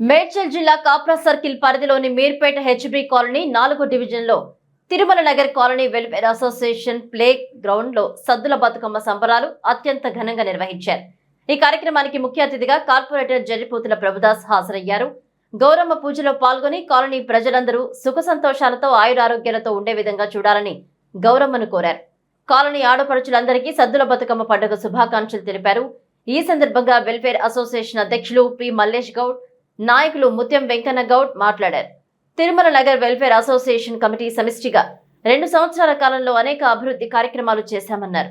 మేడ్చల్ జిల్లా కాప్రా సర్కిల్ పరిధిలోని Meerpet HB colony నాలుగో డివిజన్లో Tirumala Nagar colony welfare association play గ్రౌండ్లో సద్దుల బతుకమ్మ సంబరాలు అత్యంత ఘనంగా నిర్వహించారు. ఈ కార్యక్రమానికి ముఖ్య అతిథిగా కార్పొరేటర్ జర్రిపోతుల ప్రభుదాస్ హాజరయ్యారు. గౌరమ్మ పూజలో పాల్గొని కాలనీ ప్రజలందరూ సుఖ సంతోషాలతో ఆయురారోగ్యాలతో ఉండే విధంగా చూడాలని గౌరమ్మను కోరారు. కాలనీ ఆడపడుచులందరికీ సద్దుల బతుకమ్మ పండుగ శుభాకాంక్షలు తెలిపారు. ఈ సందర్భంగా వెల్ఫేర్ అసోసియేషన్ అధ్యక్షులు పి మల్లేష్ గౌడ్ నాయకులు ముత్యం వెంకన్న గౌడ్ మాట్లాడారు. Tirumala Nagar welfare association committee సమిష్టిగా రెండు సంవత్సరాల కాలంలో అనేక అభివృద్ధి కార్యక్రమాలు చేశామన్నారు.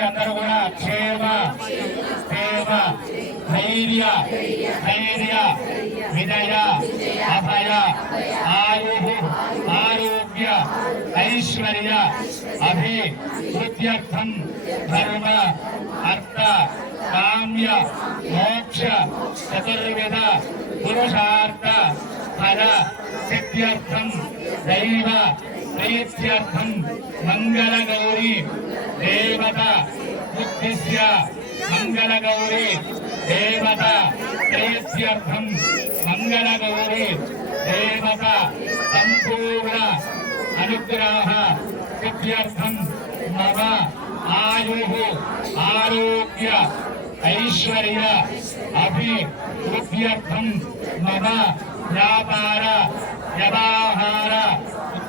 అందరూ కూడా క్షేమ క్షేమ ధైర్య ధైర్య విజయ అభయ ఆయు ఆరోగ్య ఐశ్వర్య అభి వృద్ధ్యర్థం ధర్మ అర్థ కామ్య మోక్ష చతుర్విధ పురుషార్థ ఫల సిద్ధ్యర్థం దైవ ప్రీత్యర్థం మంగళగౌరి దేవత ఉద్దిశ్య మంగళగౌరీ దేవత ప్రేత్యర్థం మంగళగౌరీ దేవత సంపూర్ణ అనుగ్రహ సిద్ధ్యర్థం మమ ఆయు ఆరోగ్య ఐశ్వర్య అభి అభివృద్ధ్యర్థం మమ వ్యాపార వ్యవహార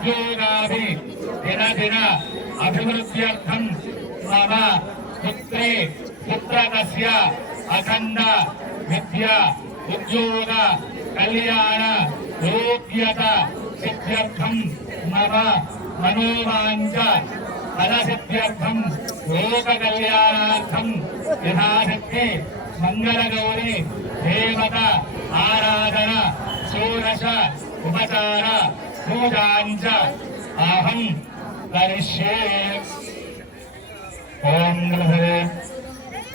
ఉద్యోగాది దినదిన అభివృద్ధ్యర్థం మమ పుత్రే పుత్రకస్య అఖండ విద్య ఉద్యోగ కళ్యాణ యోగ్యత సిద్ధ్యర్థం మమ మనోవాంఛ ఫలసిద్ధ్యర్థం లోక కళ్యాణార్థం యథాశక్తి మంగళగౌరి దేవత ఆరాధన షోడశ ఉపచార पूजाञ्च अहं करिष्ये। ॐ गृहे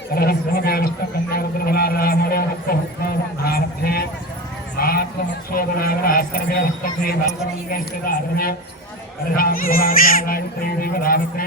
ृष्टकन्यारुद्रभरारामरोरुक्तभुक्तारब्धे आत्मक्षोदरागरास्तर्भ्यस्तभ्येवान्तमङ्गस्थितार्भ्य रामदेवागायत्रीदेव रामत्रे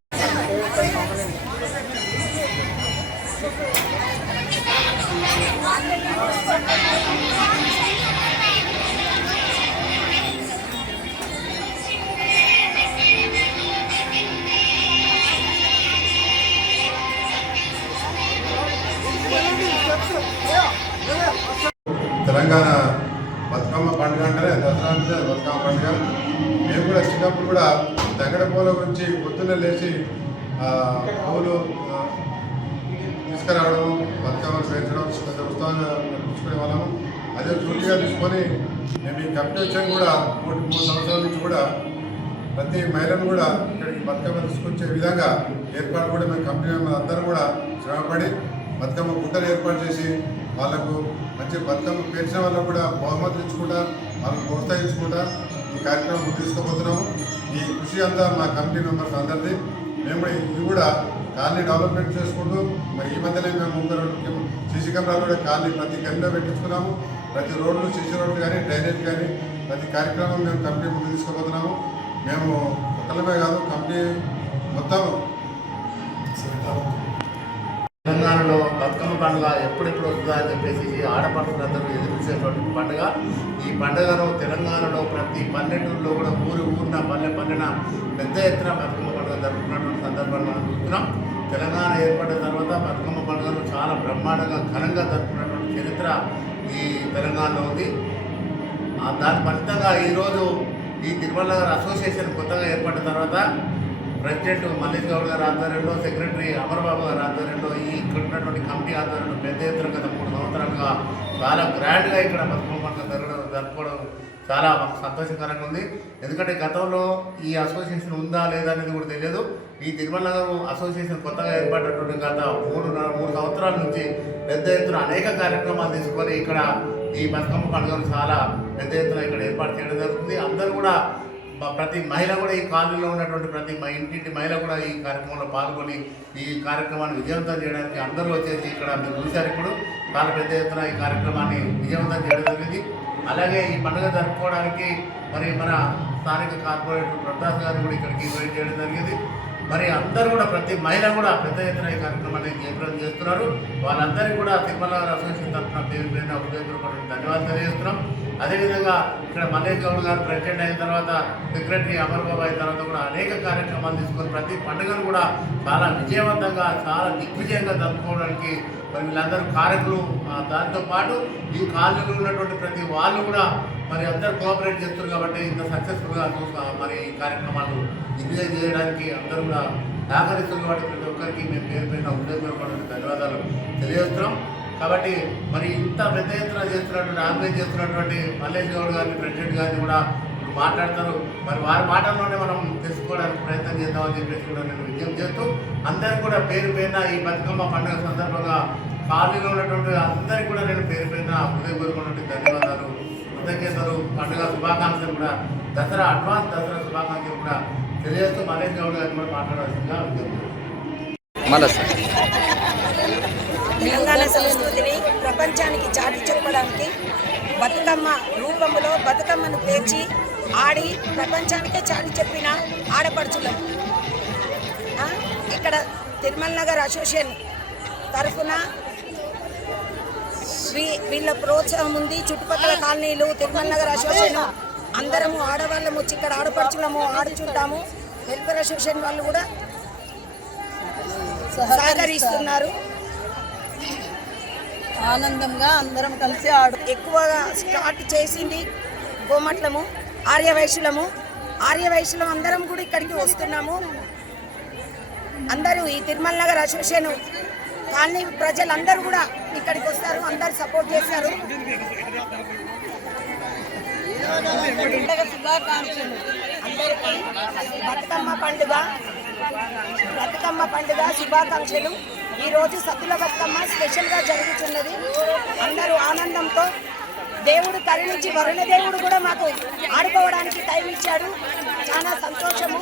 తెలంగాణ బతుకమ్మ పండుగ అంటారే దసరా అంటే బతుకమ్మ పండుగ. మేము కూడా చిన్నప్పుడు కూడా దగ్గర పూల గురించి పొద్దున్నే లేచి పూలు తీసుకురావడం బతుకమ్మలు పెంచడం పెద్ద ఉత్సవంగా నడుచుకునే వాళ్ళము. అదే చురుకుగా తీసుకొని మేము ఈ కంపెనీ వచ్చాము కూడా మూడు మూడు సంవత్సరాల నుంచి కూడా. ప్రతి మహిళను కూడా ఇక్కడికి బతుకమ్మ తీసుకొచ్చే విధంగా ఏర్పాటు కూడా మేము కంపెనీ మెంబర్ అందరూ కూడా శ్రమపడి బతుకమ్మ గుట్టలు ఏర్పాటు చేసి వాళ్ళకు మంచి బతుకమ్మ పేర్చిన వాళ్ళకు కూడా బహుమతులు ఇచ్చుకుంటా వాళ్ళని ప్రోత్సహించుకుంటా ఈ కార్యక్రమం తీసుకుపోతున్నాము. ఈ కృషి అంతా మా కమిటీ మెంబర్స్ అందరిది. మేము ఇది కూడా కాలనీ డెవలప్మెంట్ చేసుకుంటూ మరి ఈ మధ్యనే మేము ముందు సీసీ కెమెరాలు కూడా కాలనీ ప్రతి గంటలో పెట్టించుకున్నాము. ప్రతి రోడ్లు సీసీ రోడ్లు కానీ డ్రైనేజ్ కానీ ప్రతి కార్యక్రమం మేము కమిటీ ముందు తీసుకుపోతున్నాము. మేము ఒకళ్ళమే కాదు కమిటీ మొత్తం తెలంగాణలో బతుకమ్మ పండుగ ఎప్పుడెప్పుడు వస్తుందా అని చెప్పేసి ఈ అందరూ ఎదురు పండుగ. ఈ పండుగను తెలంగాణలో ప్రతి పల్లెటూరులో కూడా ఊరు ఊరిన పల్లె పల్లెన పెద్ద ఎత్తున బతుకమ్మ పండుగ జరుపుకున్నటువంటి సందర్భాన్ని మనం చూస్తున్నాం. తెలంగాణ ఏర్పడిన తర్వాత బతుకమ్మ పండుగను చాలా బ్రహ్మాండంగా ఘనంగా జరుపుకున్నటువంటి చరిత్ర ఈ తెలంగాణలో ఉంది. దాని ఫలితంగా ఈరోజు ఈ తిరుమల నగర్ అసోసియేషన్ కొత్తగా ఏర్పడిన తర్వాత ప్రెసిడెంట్ మనీష్ గౌడ్ గారి ఆధ్వర్యంలో సెక్రటరీ అమర్బాబు గారి ఆధ్వర్యంలో ఈ ఇక్కడ ఉన్నటువంటి కమిటీ ఆధ్వర్యంలో పెద్ద ఎత్తున గత మూడు సంవత్సరాలుగా చాలా గ్రాండ్గా ఇక్కడ బతుకమ్మ పండుగ జరగడం జరుపుకోవడం చాలా మాకు సంతోషకరంగా ఉంది. ఎందుకంటే గతంలో ఈ అసోసియేషన్ ఉందా లేదా అనేది కూడా తెలియదు. ఈ తిరుమల నగరం అసోసియేషన్ కొత్తగా ఏర్పడినటువంటి గత మూడు మూడు సంవత్సరాల నుంచి పెద్ద ఎత్తున అనేక కార్యక్రమాలు తీసుకొని ఇక్కడ ఈ బతుకమ్మ పండుగను చాలా పెద్ద ఎత్తున ఇక్కడ ఏర్పాటు చేయడం జరుగుతుంది. అందరూ కూడా మా ప్రతి మహిళ కూడా ఈ కాలనీలో ఉన్నటువంటి ప్రతి మా ఇంటింటి మహిళ కూడా ఈ కార్యక్రమంలో పాల్గొని ఈ కార్యక్రమాన్ని విజయవంతం చేయడానికి అందరూ వచ్చేసి ఇక్కడ మీరు చూశారు ఇప్పుడు. చాలా పెద్ద ఎత్తున ఈ కార్యక్రమాన్ని విజయవంతం చేయడం జరిగింది. అలాగే ఈ పండుగ జరుపుకోవడానికి మరి మన స్థానిక కార్పొరేటర్ ప్రతాప్ గారు కూడా ఇక్కడికి ఇన్వైట్ చేయడం జరిగింది. మరి అందరూ కూడా ప్రతి మహిళ కూడా పెద్ద ఎత్తున ఈ కార్యక్రమాన్ని జయప్రదం చేస్తున్నారు. వాళ్ళందరికీ కూడా తిరుమల అసోసియేషన్ తరఫున పేరు పేరున హృదయపూర్వక ధన్యవాదాలు తెలియజేస్తున్నాం. అదేవిధంగా ఇక్కడ మల్లేష్ గౌడ్ గారు ప్రెసిడెంట్ అయిన తర్వాత సెక్రటరీ అమర్ బాబు అయిన తర్వాత కూడా అనేక కార్యక్రమాలు తీసుకొని ప్రతి పండుగను కూడా చాలా విజయవంతంగా చాలా దిగ్విజయంగా జరుపుకోవడానికి మరి వీళ్ళందరూ కారకులు. దాంతోపాటు దాంతో పాటు ఈ కాలనీలో ఉన్నటువంటి ప్రతి వాళ్ళు కూడా మరి అందరూ కోఆపరేట్ చేస్తున్నారు కాబట్టి ఇంత సక్సెస్ఫుల్గా మరి ఈ కార్యక్రమాలు దిగ్విజయం చేయడానికి అందరూ కూడా సహకరిస్తున్న కాబట్టి ప్రతి ఒక్కరికి మేము పేరు పైన హృదయపూర్వకమైన ధన్యవాదాలు తెలియజేస్తున్నాం. కాబట్టి మరి ఇంత పెద్ద ఎత్తున చేస్తున్నటువంటి ఆర్గనైజ్ చేస్తున్నటువంటి మల్లేష్ గౌడ్ గారిని ప్రెసిడెంట్ గారిని కూడా మాట్లాడతారు. మరి వారి మాటల్లోనే మనం తెలుసుకోవడానికి ప్రయత్నం చేద్దామని చెప్పేసి కూడా నేను విజ్ఞప్తి చేస్తూ అందరికీ కూడా పేరు పైన ఈ బతుకమ్మ పండుగ సందర్భంగా కాలనీలో ఉన్నటువంటి అందరికీ కూడా నేను పేరు పైన హృదయపూర్వకమైనటువంటి ధన్యవాదాలు. కృతజ్ఞతలు. పండుగ శుభాకాంక్షలు కూడా. దసరా అడ్వాన్స్ దసరా శుభాకాంక్షలు కూడా తెలియజేస్తూ మల్లేష్ గౌడ్ గారిని కూడా మాట్లాడాల్సిందిగా విజ్ఞప్తి మళ్ళీ తెలంగాణ సంస్కృతిని ప్రపంచానికి చాటి చెప్పడానికి బతుకమ్మ రూపంలో బతుకమ్మను పేర్చి ఆడి ప్రపంచానికే చాటి చెప్పిన ఆడపడుచులం. ఇక్కడ తిరుమల నగర్ అసోసియేషన్ తరఫున వీళ్ళ ప్రోత్సాహం ఉంది. చుట్టుపక్కల కాలనీలు తిరుమల నగర్ అసోసియేషన్ అందరము ఆడవాళ్ళము వచ్చి ఇక్కడ ఆడపడుచులము ఆడుచుంటాము వెల్ఫేర్ అసోసియేషన్ వాళ్ళు కూడా సహకరిస్తున్నారు. ఆనందంగా అందరం కలిసి ఆడు ఎక్కువగా స్టార్ట్ చేసింది గోమట్లము ఆర్యవైశ్యులము. ఆర్యవైశ్యులం అందరం కూడా ఇక్కడికి వస్తున్నాము. అందరూ ఈ తిరుమల నగర్ అసోసియేషన్ కాలనీ ప్రజలందరూ కూడా ఇక్కడికి వస్తారు అందరు సపోర్ట్ చేస్తారు. శుభాకాంక్షలు అందరికీ బతుకమ్మ పండుగ బతుకమ్మ పండుగ శుభాకాంక్షలు. ఈరోజు సద్దుల బతుకమ్మ స్పెషల్గా జరుగుతున్నది. అందరూ ఆనందంతో దేవుడు కరుణించి వరుణ దేవుడు కూడా మాకు ఆడుకోవడానికి టైం ఇచ్చాడు. చాలా సంతోషము.